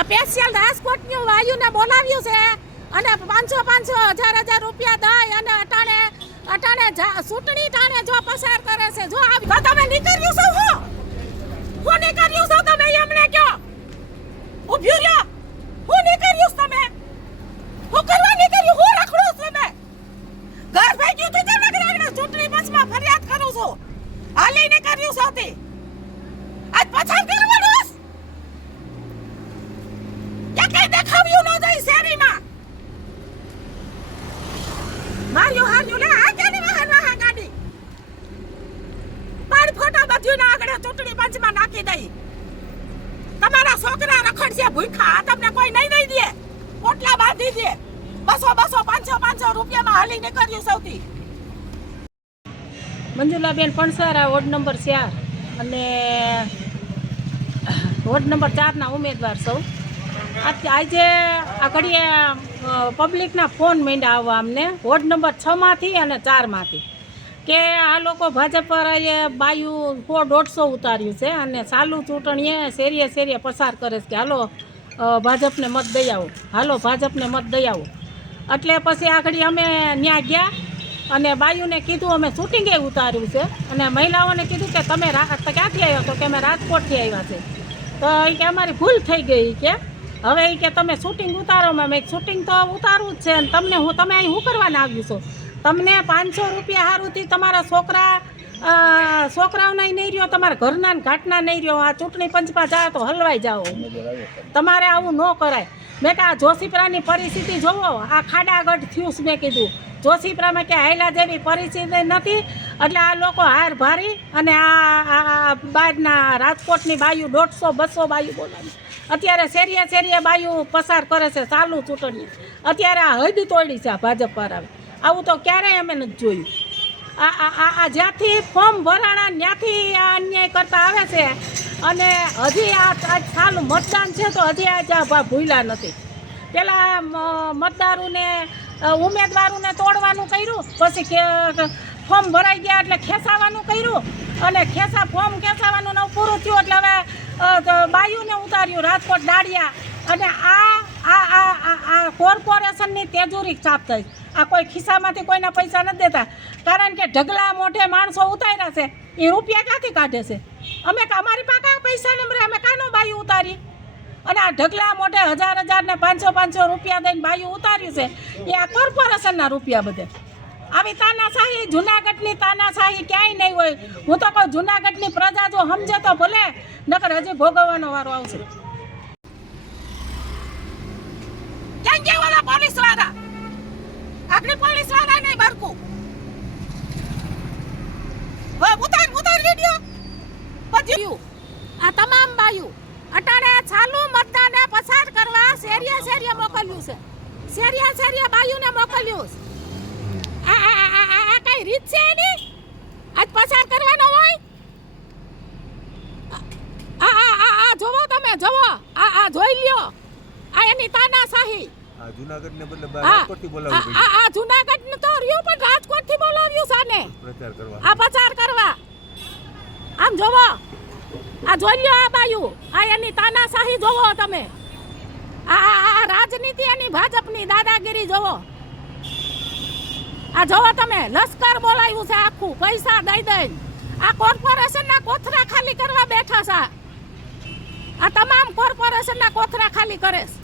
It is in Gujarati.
આ સ્પેશિયલ રાજકોટની વાયુને બોલાવ્યું છે અને પાંચસો પાંચસો હજાર હજાર રૂપિયા દઈ અને અટાણે અટાણે ચૂંટણી ટાણે જો પસાર કરે છે. જો તો તમે નીકળ્યું છો, હું! હું નીકળ્યું છો, તમે એમણે કયો? ઉભ્યું રહ્યો હું નીકળ્યું તમે. હું કરવા નીકળ્યું? હું રખડું છું, તમે. ઘર ભાગ્યું તું, તેમ આગળ ચૂંટણી પંચમાં ફરિયાદ કરું છું. હાલી કર્યું છો તે આજ પછાડ કરવાનું છે? યા કઈ દેખાવ્યું ન જાય શેરીમાં માર્યું હાર્યું લે આ કેની વાહન વાહન ગાડી પાડ ફોટો બધું ચૂંટણી પંચમાં નાખી દઈ. તમારા છોકરા રખડશે ભૂખા આ તમને કોઈ નહીં દઈ દે. પોટલા બાંધી દે. બસો બસો, પાંચસો પાંચસો રૂપિયામાં હાલી નીકળ્યું સૌથી. મંજુલાબેન પણસારા વોર્ડ નંબર ચાર અને વોર્ડ નંબર ચારના ઉમેદવાર સૌ. આજે આ ઘડીએ પબ્લિકના ફોન માંડ્યા આવવા અમને. વોર્ડ નંબર છમાંથી અને ચારમાંથી કે આ લોકો ભાજપ વાળાએ બાયું સો દોઢસો ઉતાર્યું છે અને ચાલુ ચૂંટણીએ શેરીએ શેરીએ પસાર કરે છે કે હાલો ભાજપને મત દઈ આવો. હાલો, ભાજપને મત દઈ આવો. એટલે પછી આગળ અમે ત્યાં ગયા અને બાયુને કીધું, અમે શૂટિંગે ઉતાર્યું છે અને મહિલાઓને કીધું કે તમે ક્યાંથી આવ્યા તો કે અમે રાજકોટથી આવ્યા છે. તો એ કે અમારી ભૂલ થઈ ગઈ કે. હવે એ કે તમે શૂટિંગ ઉતારો મેં શૂટિંગ તો ઉતારવું જ છે અને તમને હું, તમે અહીં શું કરવાના આવ્યું છો? તમને પાંચસો રૂપિયા સારુંથી તમારા છોકરા છોકરાઓને નહીં રહ્યો, તમારા ઘરના ઘાટના નહીં રહ્યો. આ ચૂંટણી પંચમાં જાય તો હલવાઈ જાઓ. તમારે આવું ન કરાય. મેં કે આ જોશીપરાની પરિસ્થિતિ જોવો. આ ખાડાગઢ થયું મેં કીધું. જોશીપરામાં કે હાયલા જેવી પરિસ્થિતિ નથી. એટલે આ લોકો હાર ભારી અને આ બહારના રાજકોટની બાયુ દોઢસો, બસો બાયુ બોલાવી. અત્યારે શેરીએ શેરીએ બાયુ પસાર કરે છે, ચાલુ ચૂંટણી અત્યારે આ હદ તોડી છે આ ભાજપ પર આવું તો ક્યારેય અમે નથી જોયું. આ આ આ- જ્યાંથી ફોર્મ ભરાણા, ત્યાંથી આ અન્યાય કરતા આવે છે. અને હજી આ સાલું મતદાન છે તો હજી આ ભા ભૂલ્યા નથી. પેલા મતદારોને ઉમેદવારોને તોડવાનું કર્યું, પછી ફોર્મ ભરાઈ ગયા એટલે ખેંચાવાનું કર્યું. અને ખેંચા, ફોર્મ ખેંચાવાનું ને પૂરું થયું એટલે હવે બાયુને ઉતાર્યું, રાજકોટ દાડિયા. અને આ આ આ કોર્પોરેશનની તેજુરી સાફ થઈ. આ કોઈ ખિસ્સામાંથી કોઈના પૈસા નથી દેતા. કારણ કે ઢગલા મોઢે માણસો ઉતાર્યા છે. એ રૂપિયા ક્યાંથી કાઢે છે? અમે અમારી પાસે પૈસા નંબરે અમે કાનો બાયું ઉતારી? અને આ ઢગલા મોઢે હજાર હજાર ને પાંચસો પાંચસો રૂપિયા દઈને બાયું ઉતાર્યું છે. એ આ કોર્પોરેશનના રૂપિયા બધે. આવી તાનાશાહી, જુનાગઢની તાનાશાહી ક્યાંય નહીં હોય. હું તો કહું, જુનાગઢની પ્રજા જો સમજે તો ભલે, નકર હજી ભોગવવાનો વારો આવશે. ક્યાં ગયા પોલીસવાળા આપણી પોલીસવાળા નહીં હવે ઉતાર ઉતાર વિડિયો પછી આ તમામ બાયુ અટાણે ચાલુ મતદાને પસાર કરવા શેરીએ શેરીએ મોકલ્યું છે. શેરીએ શેરીએ બાયુને મોકલ્યું છે. આ આ, આ- આ કઈ રીત છે એની? આજ પસાર કરવાનો હોય આ આ આ આ જોવો તમે જોવો આ આ જોઈ લ્યો આ એની તાનાશાહી આ જુનાગઢને બદલે રાજકોટ આ બોલાવ્યું આ- આ જુનાગઢ ને તો રહ્યું પણ રાજકોટથી બોલાવ્યું સાને ને પ્રચાર કરવા આ પ્રચાર કરવા. આમ જોવો. આ જોઈ લ્યો આ બાયુ. આ એની તાનાશાહી જોવો તમે. આ આ- આ રાજનીતિ એની ભાજપની દાદાગીરી જોવો. આ જોવો તમે. લશ્કર બોલાવ્યું છે આખું. પૈસા દઈ દઈ આ કોર્પોરેશનના કોથરા ખાલી કરવા બેઠા છે. આ તમામ કોર્પોરેશનના કોથરા ખાલી કરે છે.